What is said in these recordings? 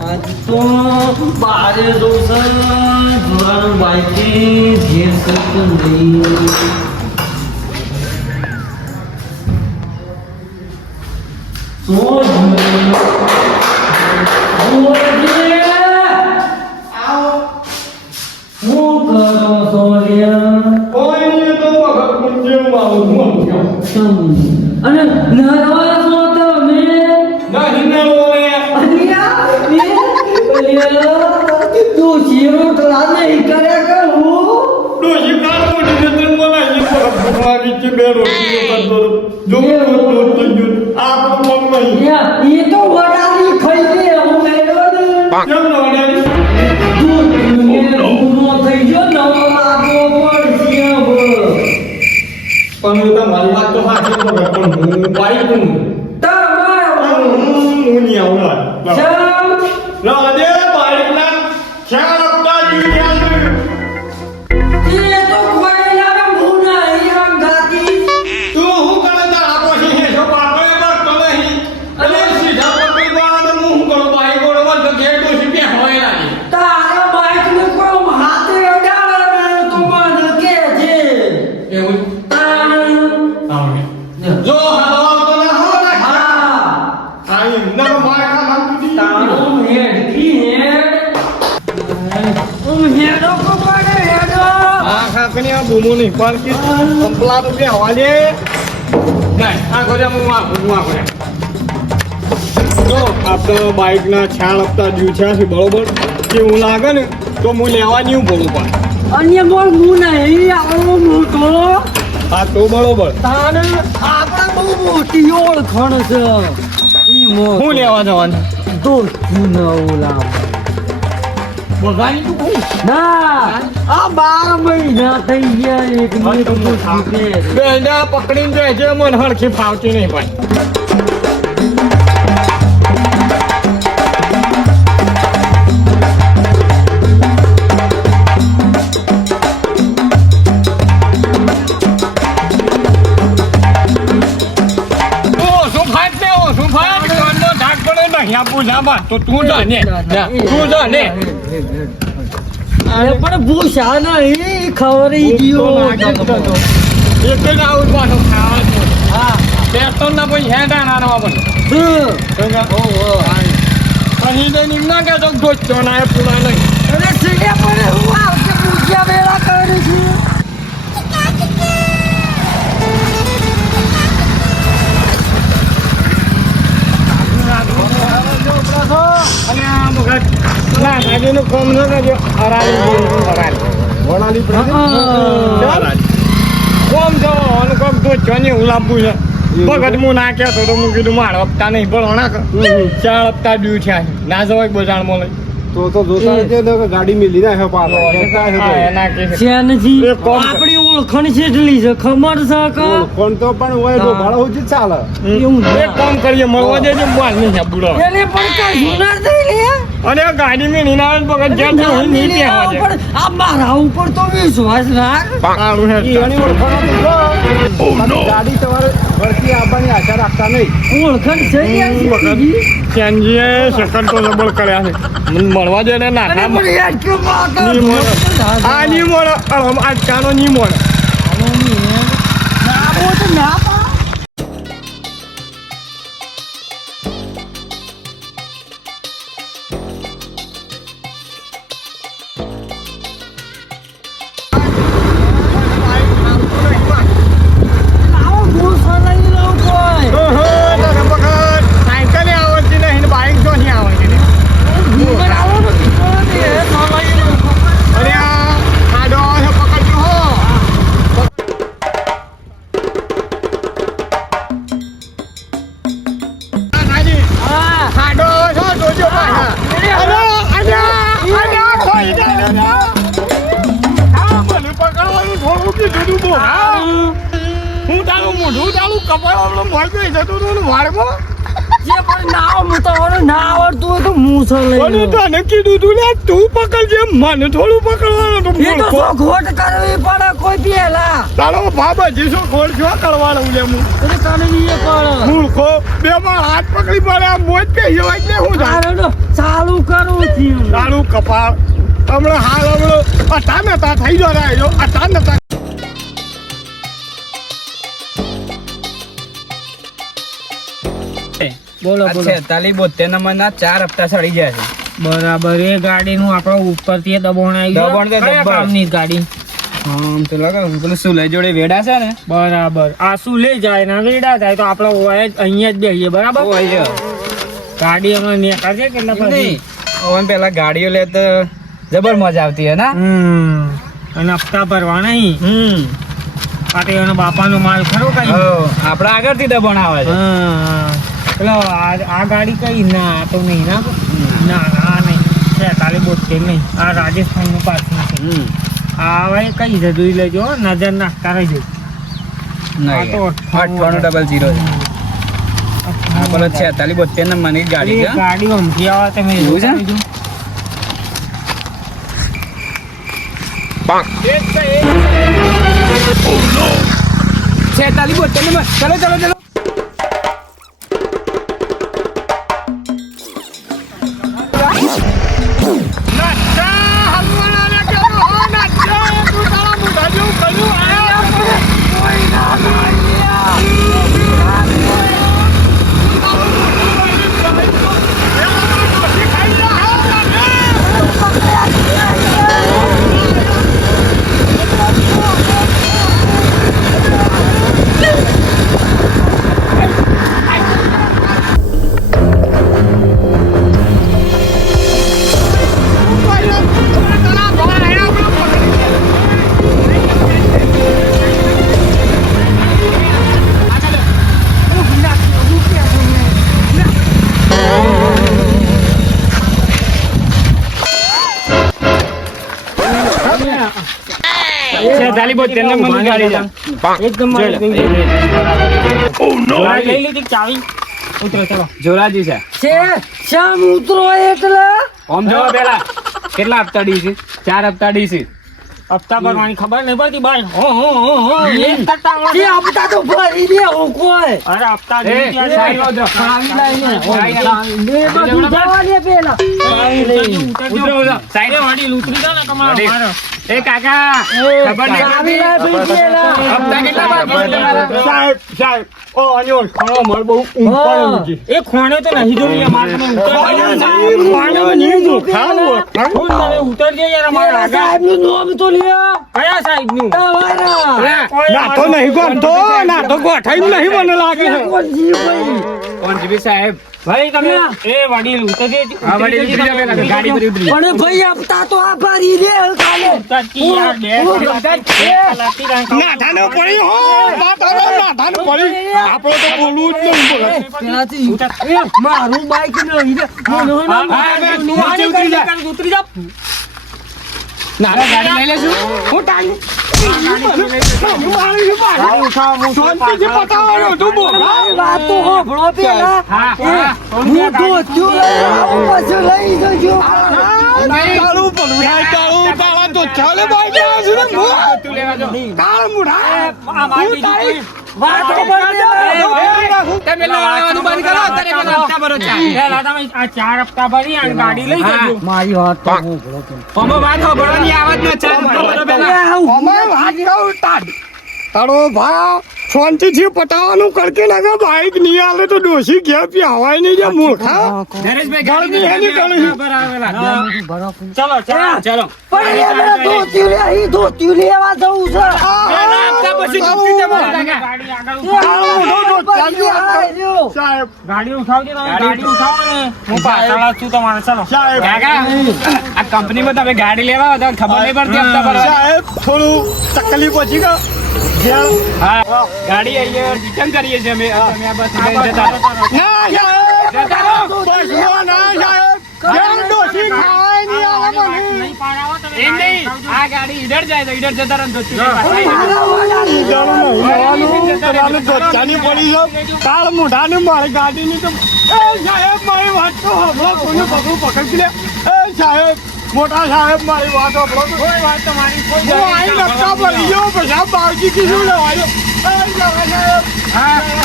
આજ તો બારે દોસર જોરાનું બાઈકે ઘેર કરતો નહીં. અને નરવા છો તમે તું શીરો ટલા નહીં કર્યા કરું એ તો વડાની ખાઈ ગઈ હું મેળો થઈ ગયો નવો લાગવો પડશે પણ તમારી વાત તો સાચી છે પણ હું બાઈક હું નહીં આવणार રાધે બાઈકના ખ્યાલ આપતા જીવ્યા તું હું કરે તાર આપો છે હે જો પાપે કરતો નહીં અને સીધા પકડી ગયો તો હું કરો બાઈક ઓળવા તો ગેટ તો સીપે હોય નહીં એવું જો હલવા તો ના હો ના આઈ નર માર ખા માંગતી આ કન્યા બૂમો નહીં પણ કે કંપલા તો કે હવાલે નહીં આ ગોજા હું આ જો આપણે બાઈક ના છાળ આપતા જ્યું છે બરોબર કેવું લાગે ને તો હું લેવાની હું ભોગું પણ અન્ય બોલ હું નહીં આવો મોટો હા તો બરોબર તાને આપણા બહુ મોટી ઓળખાણ છે ઈ મો હું લેવા જવાનું તો હું નવલા બગાડી તું ભાઈ ના આ 12 મહિના થઈ ગયા એક મિનિટ પૂછીને બેડા પકડીને જાય છે મને હરખી ફાવતી નહીં ભાઈ તો તું જાને અરે પણ ભૂષા નહીં ખબર ગયો એક જ આવું પાછો ખાવા હા બે તો ના પછી હેડા ના પણ અહીં તો નિમ્ના કે તો ગોચો ના એ પૂરા નહીં અરે સીધે પડે હું આવશે પૂછ્યા વેળા કરી છે અને આ વખત ના નાજીનું કોમ ન કરજો હરાલી કોમ જો અને કોમ તો જોની ઉલાબું છે વખત હું ના કહેતો તો હું કીધું મારા હપ્તા નહીં ભરવાના 4 હપ્તા ડ્યુ છે ના જવાય બજારમાં લઈ તો જોતા છે તો ગાડી મિલી જાય પાછો એના કે શ્યાનજી આપણી ઓળખાણ છેટલી છે ખબર છે કે કોણ તો પણ હોય તો ભાડો ઉચિત ચાલે એવું એક કામ કરીએ મળવા દેજો બોલ નહીં બુડો એને પણ કા જુનાર થઈ લે અને ગાડી મેં નિનાળ પગત જ્યાં હું નહીં ત્યાં આ મારા ઉપર તો વિશ્વાસ રાખ પાણું હે એની ઓળખાણ ગાડી તમારે ભરતી આવવાની આશા રાખતા નહીં ઓળખાણ છે ચેનજીએ સેકન્ડ તો જબળ કર્યા છે મળવા દે ને ના ના આ ની મળે આજકાનો ની મળે ના હું તારું મોઢું તારું કપાળ મોલ જતું હતું વાળમાં જે પણ નાવ તમારે ના આવડતું હોય તો મૂછો લઈ મને લો. તને કીધું તું લે તું પકડજે મને થોડું પકડવાનું તો એ તો મૂર્ખો. ખોટ કરવી પડે કોઈ પેલા તારો બાપ હજી શું ખોડ છો કરવાનું લે હું એટલે કરવી પડે. મૂર્ખો બે માં હાથ પકડી પડે આ મોજ કે હેવાય એટલે હું થાય તારે તો ચાલુ કરવું થયું. તારું કપાળ હમણાં હાલ હમણાં અટા નતા થઈ જરા અટા નતા બોલો બોલો. 46-72 નંબરના 4 હપ્તા ચડી ગયા છે. બરાબર એ ગાડીનું આપણે ઉપરથી એ દબાણ આવી ગયું. દબાણ કે કયા દબાણ? કામની ગાડી? આમ તો લગાવ પેલું શું લઈ જોડે વેડા છે ને બરાબર આ શું લઈ જાય ને વેડા જાય તો આપણે ઓય જ અહીંયા જ બેસીએ બરાબર. હોય ગાડી અમે નીકળશે કેટલા પછી? નહીં હવે પેલા ગાડીઓ લે તો જબર મજા આવતી હે ના અને હપ્તા ભરવા નહીં. આ તો એનો બાપાનો માલ ખરો કઈ? આપડા આગળથી દબાણ આવે છે. પેલો આ ગાડી કઈ ના આ તો નહીં ના ના ના આ નહીં 46-72 નહીં આ રાજસ્થાનનું પાછું છે. આ હવે કઈ છે જોઈ લેજો હો, નજર નાખતા રહેજો. આ તો 9800 છે. આ પેલો 46-72 નંબરની ગાડી એ છે. ગાડી અમથી આવે તમે એવું છે? જોતા રહેજો. છે 46-72 નંબર. ચલો ચલો ચલો. એકદમ મારી ગઈ. લઈ લીધી ચાવી. ઉતરો ચાલો. જોરાજી છે. શ્યામ ઉતરો એટલે ઓમ જોવા પેલા કેટલા હપ્તા ડી છે? 4 હપ્તા ડી છે. હપ્તા ભરવાની ખબર નહીં પડતી ભાઈ. એ હપ્તા તો ભરી દે હું કોઈ. અરે હપ્તા એ, સાઈડ વાળો. એ બધું જવા દે પેલા. ઉતરો ઉતરો. સાઈડે વાડી ઉતરી જાઓ ને તમારો વાડી. મારો. એ કાકા ખબર ચાવી નહીં લાવી પેલા. હપ્તા કેટલા બાકી? સાહેબ ઓ અન્યો ખણો મળ બહુ ઊંઘ પડે એ ખોણે તો નહીં જોઈ અમાર તમે ઉતરજે યાર અમારા સાહેબ નું નામ તો લ્યો. કયા સાહેબ નું? ના તો નહીં ગોઠતો ના તો ગોઠાઈ નહીં મને લાગે છે કોણ જીબી સાહેબ? ભાઈ તમે એ વડીલ ઉતરજે. આ વડીલ ઉતરી જાવ પેલા ગાડી પર ઉતરી. પણ ભાઈ હપ્તા તો આ ભરી દે કાલે. નાઠાને પડી હો બાપ હવે નાઠાને પડી આપણે તો બોલવું જ નહીં બોલે પેલાથી મારું બાઈક નહીં રે. ઉતરી જા. ના ગાડી લઈ લેશું. હું ટાંગ શાંતિથી પતાવવાનું તું બોલ વાત તો હોભળો પેલા. હા, હા. હું ધોત્યું લઈ આવું પછી લઈ જજો. તારું ભલું થાય તારું તારા તો ચાલે બાઈ ગયા છે ને મોં. તું લેવા જો. તારા મુઢા આ મારી દીકરી વાત હોભળ તમે લડાવવાનું બંધ કરો તારે પેલા હપ્તા ભરો ચાલ. પેલા તમે આ 4 હપ્તા ભરી અને ગાડી લઈ જજો. મારી વાત તો હોભળો તમે. ઓમો વાત હોભળવાની આવત ન ચાલ ભરો પેલા. અમે વાત કહું તાડ તારો ભા શાંતિથી પટાવાનું કરકે લાગે બાઈક નહીં આલે તો ડોસી ઘેર પી હવાય નહીં જે મૂર્ખા નરેશભાઈ ગાડી એની કરી ચલો ચલો ચલો. પણ એ મેં ધોત્યું લે અહીં ધોત્યું લેવા જવું છે. પેલા હપ્તા પછી દુખતી તે બોલ કાકા. ગાડી આગળ ઉઠાવો. સાહેબ ગાડી ઉઠાવજો તમે. ગાડી ઉઠાવો ને હું પાછળ જ છું તમારે. ચલો સાહેબ કાકા આ કંપનીમાં તમે ગાડી લેવા આવો તો ખબર નહીં પડતી હપ્તા ભરવા. સાહેબ થોડું તકલીફ પછી કે હા ગાડી અહીંયા રિટર્ન કરીએ છીએ અમે તમે આ બસ લઈને જતા રહો. ના સાહેબ જતા રહો. બસમાં ના સાહેબ જેમ ડોસી ખાવાય નહીં આવે મને નહીં પાડાવો તમે. એમ નહીં આ ગાડી ઈડર જાય તો ઈડર જતા રહે ને ધોતી ધોચાની પડી છે કાળ મોઢાને મારી ગાડીની તો એ સાહેબ મારી વાત તો હમણાં કોઈને પકડું પકડી લે એ સાહેબ મોટા સાહેબ મારી વાત હમણાં કોઈ વાત તમારી કોઈ હું આઈ લપકા પડી ગયો પછી બાવજી કીધું લેવાયો એ સાહેબ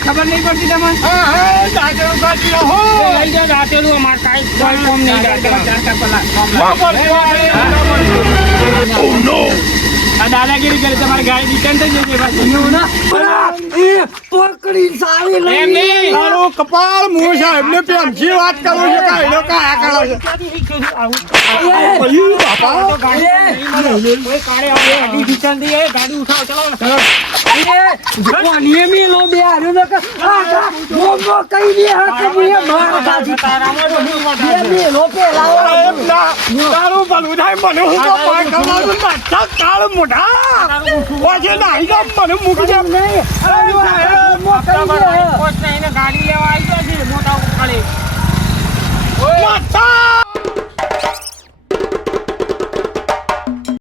ખબર નહીં પડતી તમને હા હા દાદા ગાડી હો લઈ જાઓ દાંતેલું અમારે કાંઈ કોઈ કોમ નહીં આ દાદાગીરી કરે તમારી ગાડી રિટર્ન થઈ જશે એમ નહીં તારો કપાળ હું સાહેબને પ્રેમથી વાત કરું છું કાયલો કાયા કરો છે ભઈ બાપા ગાડી ઉઠાવો ચલો સાહેબ ના તારું ભલું થાય મને હું તો પાય ખવડાવું બાદશાહ કાળ મોઢા પછી નાઈ જાવ મને મૂકી દે ગાડી લેવા આવી જાય છે મોટા ઉખાડે માતા